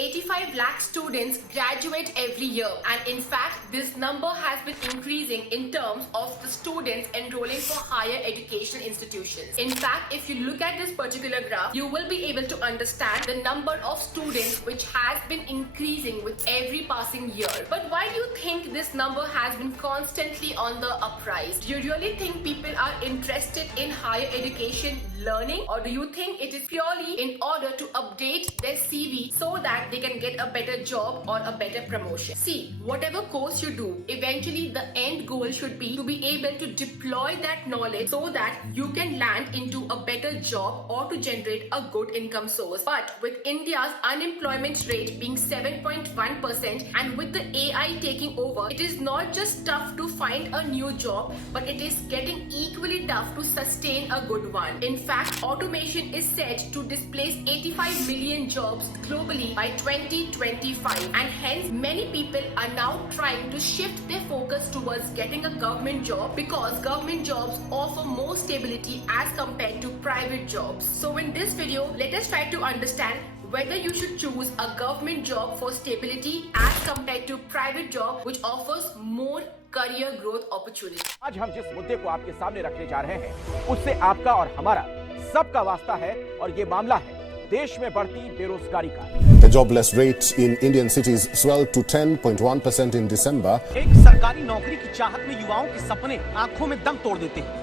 85 lakh students graduate every year, and in fact this number has been increasing in terms of the students enrolling for higher education institutions. In fact, if you look at this particular graph, you will be able to understand the number of students which has been increasing with every passing year. But why do you think this number has been constantly on the uprise? Do you really think people are interested in higher education learning, or do you think it is purely in order to update their CV so that they can get a better job or a better promotion? See, whatever course you do, eventually the end goal should be to be able to deploy that knowledge so that you can land into a better job or to generate a good income source. But with India's unemployment rate being 7.1% and with the AI taking over, it is not just tough to find a new job, but it is getting equally tough to sustain a good one. In fact, automation is set to displace 85 million jobs globally by 2025, and hence many people are now trying to shift their focus towards getting a government job because government jobs offer more stability as compared to private jobs. So in this video, let us try to understand whether you should choose a government job for stability as compared to private job which offers more career growth opportunity. आज हम जिस मुद्दे को आपके सामने रखने जा रहे हैं उससे आपका और हमारा सबका वास्ता है, और ये मामला है देश में बढ़ती बेरोजगारी का। The jobless rate in Indian cities swelled to 10.1% in December. एक सरकारी नौकरी की चाहत में युवाओं के सपने आंखों में दम तोड़ देते हैं।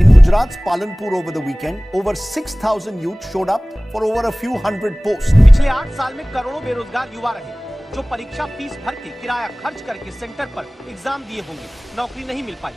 In Gujarat's Palanpur over the weekend, over 6,000 youth showed up for over a few hundred posts. पिछले 8 साल में करोड़ों बेरोजगार युवा रहे जो परीक्षा फीस भर के किराया खर्च करके सेंटर पर एग्जाम दिए होंगे, नौकरी नहीं मिल पाई।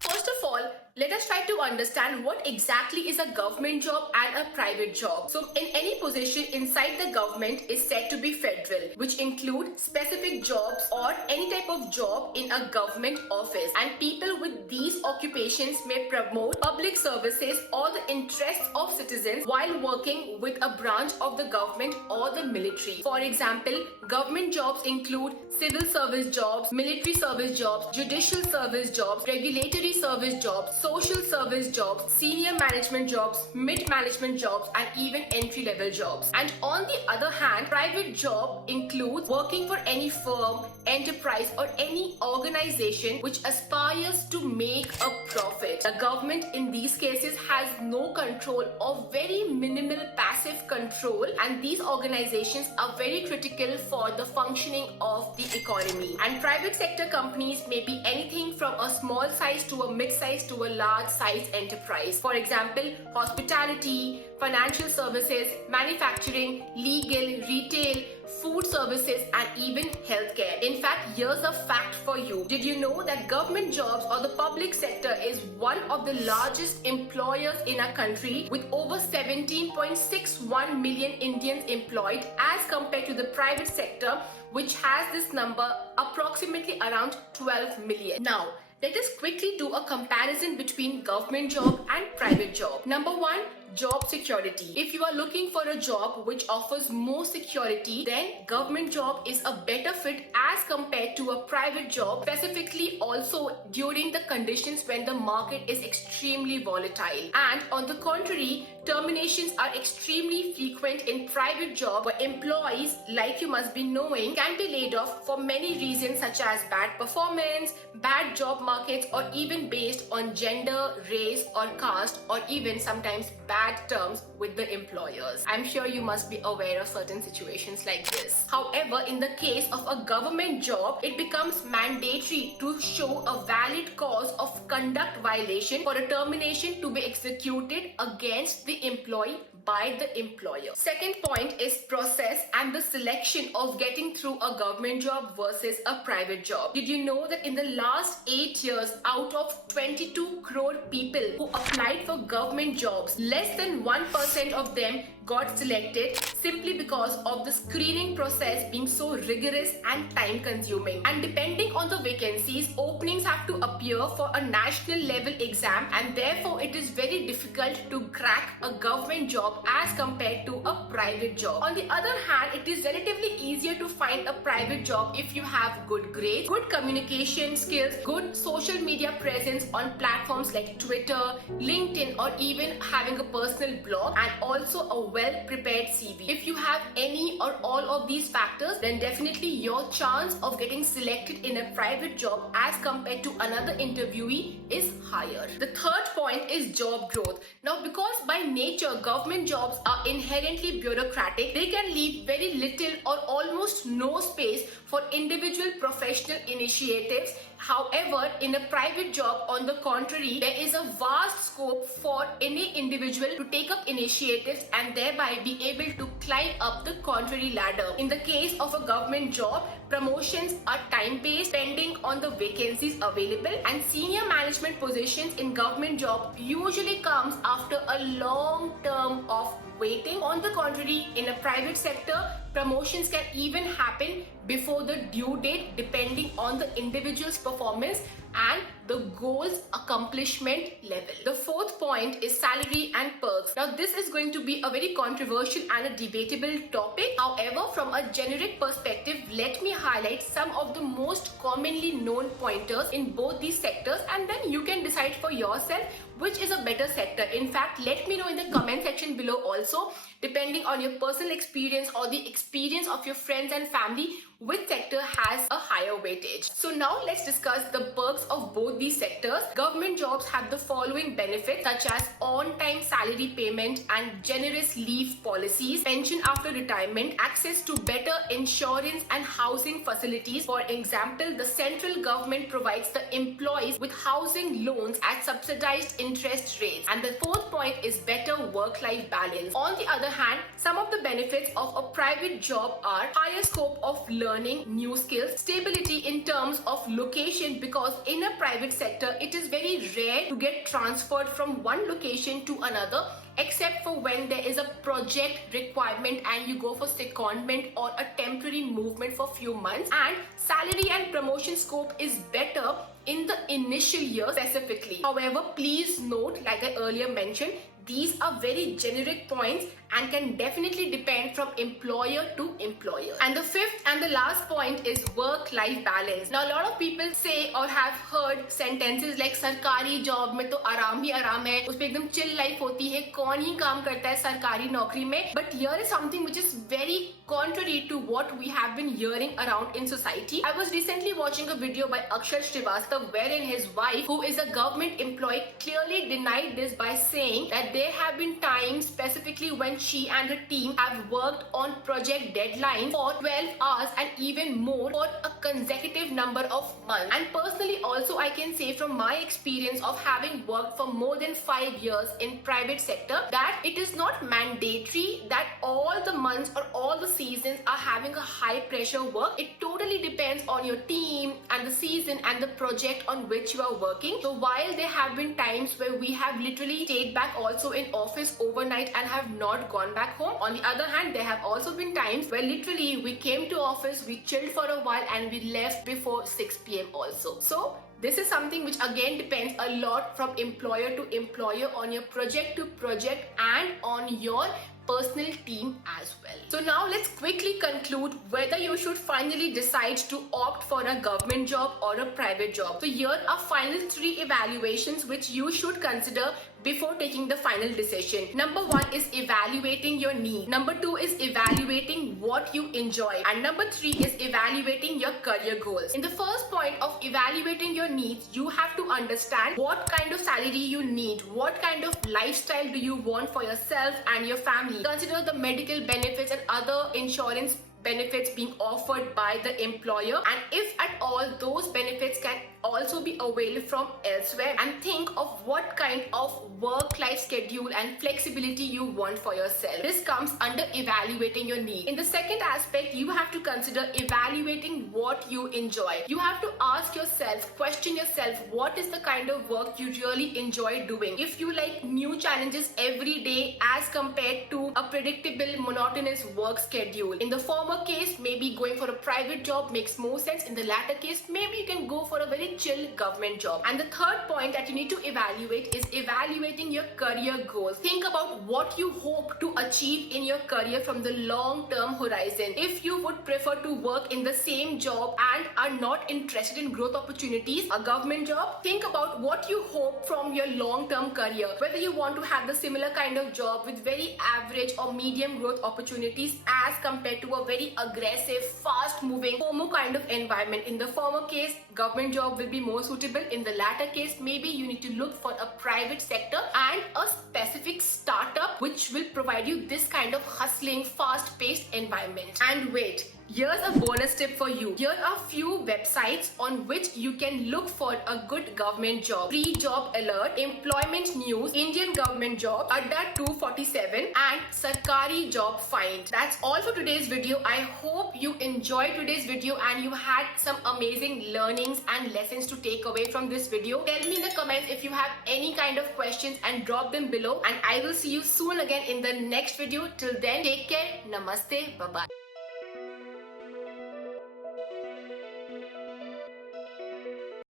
First of all, let us try to understand what exactly is a government job and a private job. So in any position inside the government is said to be federal, which include specific jobs or any type of job in a government office, and people with these occupations may promote public services or the interests of citizens while working with a branch of the government or the military. For example, government jobs include civil service jobs, military service jobs, judicial service jobs, regulatory service jobs, social service jobs, senior management jobs, mid-management jobs, and even entry-level jobs. And on the other hand, private job includes working for any firm, enterprise, or any organization which aspires to make a profit. The government in these cases has no control or very minimal passive control, and these organizations are very critical for the functioning of the economy. And private sector companies may be anything from a small size to a mid-size to a large size enterprise. For example, hospitality, financial services, manufacturing, legal, retail, food services, and even healthcare. In fact, here's a fact for you. Did you know that government jobs or the public sector is one of the largest employers in our country with over 17.61 million Indians employed as compared to the private sector, which has this number approximately around 12 million. Now, let us quickly do a comparison between government job and private job. Number one, job security. If you are looking for a job which offers more security, then government job is a better fit as compared to a private job, specifically also during the conditions when the market is extremely volatile. And on the contrary, terminations are extremely frequent in private job where employees, like you must be knowing, can be laid off for many reasons such as bad performance, bad job markets, or even based on gender, race, or caste, or even sometimes bad terms with the employers. I'm sure you must be aware of certain situations like this. However, in the case of a government job, it becomes mandatory to show a valid cause of conduct violation for a termination to be executed against the employee by the employer. Second point is process and the selection of getting through a government job versus a private job. Did you know that in the last 8 years, out of 22 crore people who applied for government jobs, less than 1% of them got selected simply because of the screening process being so rigorous and time consuming. And depending on the vacancies, openings have to appear for a national level exam, and therefore it is very difficult to crack a government job as compared to a private job. On the other hand, it is relatively easier to find a private job if you have good grades, good communication skills, good social media presence on platforms like Twitter, LinkedIn, or even having a personal blog, and also a well-prepared CV. If you have any or all of these factors, then definitely your chance of getting selected in a private job as compared to another interviewee is higher. The third point is job growth. Now, because by nature government jobs are inherently bureaucratic, they can leave very little or almost no space for individual professional initiatives. However, in a private job, on the contrary, there is a vast scope for any individual to take up initiatives and thereby be able to climb up the contrary ladder. In the case of a government job, promotions are time-based depending on the vacancies available, and senior management positions in government job usually comes after a long term of waiting. On the contrary, in a private sector, promotions can even happen before the due date depending on the individual's performance and the goal's accomplishment level. The fourth point is salary and perks. Now, this is going to be a very controversial and a debatable topic. However, from a generic perspective, let me highlight some of the most commonly known pointers in both these sectors, and then you can decide for yourself which is a better sector. In fact, let me know in the comment section below also, depending on your personal experience or the experience of your friends and family, which sector has a higher weightage. So now let's discuss the perks of both these sectors. Government jobs have the following benefits such as on-time salary payment and generous leave policies, pension after retirement, access to better insurance and housing facilities. For example, the central government provides the employees with housing loans at subsidized interest rates. And the fourth point is better work-life balance. On the other hand, some of the benefits of a private job are higher scope of learning new skills, stability in terms of location, because in a private sector it is very rare to get transferred from one location to another, except for when there is a project requirement and you go for secondment or a temporary movement for few months. And salary and promotion scope is better in the initial year specifically. However, please note, like I earlier mentioned, these are very generic points and can definitely depend from employer to employer. And the fifth and the last point is work-life balance. Now, a lot of people say or have heard sentences like सरकारी job में तो आराम ही आराम है, उसपे एकदम chill life होती है, कौन ही काम करता है सरकारी नौकरी में. But here is something which is very contrary to what we have been hearing around in society. I was recently watching a video by Akshar Srivastav wherein his wife, who is a government employee, clearly denied this by saying that there have been times specifically when she and her team have worked on project deadlines for 12 hours and even more for a consecutive number of months. And personally also, I can say from my experience of having worked for more than 5 years in private sector, that it is not mandatory that all the months or all the seasons are having a high pressure work. It totally depends on your team and the season and the project on which you are working. So while there have been times where we have literally stayed back also in office overnight and have not gone back home, on the other hand, there have also been times where literally we came to office, we chilled for a while and we left before 6 p.m. also. So this is something which again depends a lot from employer to employer, on your project to project and on your personal team as well. So now let's quickly conclude whether you should finally decide to opt for a government job or a private job. So here are final 3 evaluations which you should consider before taking the final decision. Number 1 is evaluating your need. Number 2 is evaluating what you enjoy. And number 3 is evaluating your career goals. In the first point of evaluating your needs, you have to understand what kind of salary you need, what kind of lifestyle do you want for yourself and your family. Consider the medical benefits and other insurance benefits being offered by the employer, and if at all those benefits can also be availed from elsewhere, and think of what kind of work-life schedule and flexibility you want for yourself. This comes under evaluating your need. In the second aspect, you have to consider evaluating what you enjoy. You have to ask yourself, question yourself, what is the kind of work you really enjoy doing? If you like new challenges every day as compared to a predictable, monotonous work schedule. In the former case, maybe going for a private job makes more sense. In the latter case, maybe you can go for a very very chill government job. And the third point that you need to evaluate is evaluating your career goals. Think about what you hope to achieve in your career from the long-term horizon. If you would prefer to work in the same job and are not interested in growth opportunities, a government job, think about what you hope from your long-term career. Whether you want to have the similar kind of job with very average or medium growth opportunities as compared to a very aggressive, fast-moving, FOMO kind of environment. In the former case, government job will be more suitable. In the latter case, maybe you need to look for a private sector and a specific startup which will provide you this kind of hustling, fast-paced environment. And wait, here's a bonus tip for you. Here are few websites on which you can look for a good government job. Free Job Alert, Employment News, Indian Government Job, Adda 247 and Sarkari Job Find. That's all for today's video. I hope you enjoyed today's video and you had some amazing learnings and lessons to take away from this video. Tell me in the comments if you have any kind of questions and drop them below, and I will see you soon again in the next video. Till then, take care. Namaste. Bye-bye.